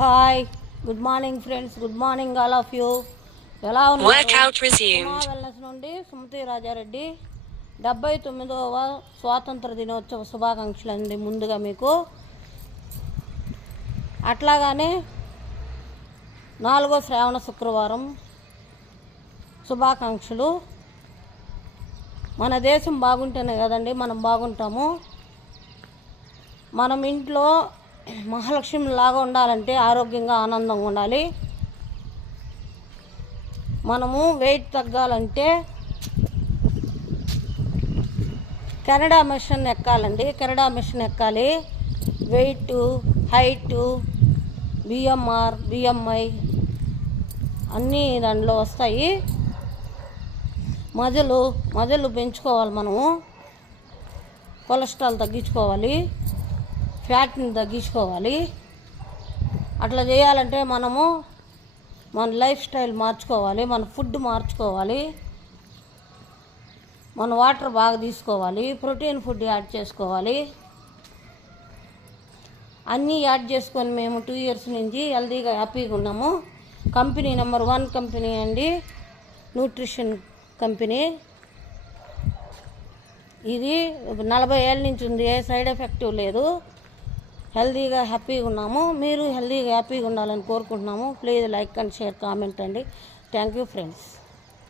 Hi, good morning friends. Good morning all of you. ఎలా ఉన్నారు? Wellness నుండి సుమతి రాజారెడ్డి. 79వ స్వాతంత్ర దినోత్సవ శుభాకాంక్షలు అండి ముందుగా మీకు. అట్లాగానే 4వ శ్రావణ శుక్రవారం శుభాకాంక్షలు. మన దేశం బాగుంటేనే కదండి మనం బాగుంటాము. మనం ఇంట్లో మహాలక్ష్మిలాగా ఉండాలంటే ఆరోగ్యంగా ఆనందంగా ఉండాలి. మనము వెయిట్ తగ్గాలంటే కెనడా మిషన్ ఎక్కాలండి. కెనడా మిషన్ ఎక్కాలి. వెయిట్, హైటు, బిఎంఆర్, బిఎంఐ అన్నీ దాంట్లో వస్తాయి. మజలు పెంచుకోవాలి. మనము కొలెస్ట్రాల్ తగ్గించుకోవాలి, ఫ్యాట్ని తగ్గించుకోవాలి. అట్లా చేయాలంటే మనము మన లైఫ్ స్టైల్ మార్చుకోవాలి, మన ఫుడ్ మార్చుకోవాలి, మన వాటర్ బాగా తీసుకోవాలి, ప్రోటీన్ ఫుడ్ యాడ్ చేసుకోవాలి. అన్నీ యాడ్ చేసుకొని మేము 2 years నుంచి హెల్తీగా హ్యాపీగా ఉన్నాము. కంపెనీ నెంబర్ 1 కంపెనీ అండి, న్యూట్రిషన్ కంపెనీ. ఇది 40 ఏళ్ళ నుంచి ఉంది. ఏ సైడ్ ఎఫెక్టివ్ లేదు. హెల్తీగా హ్యాపీగా ఉన్నాము. మీరు హెల్తీగా హ్యాపీగా ఉండాలని కోరుకుంటున్నాము. Please like and share, comment అండి. Thank you friends.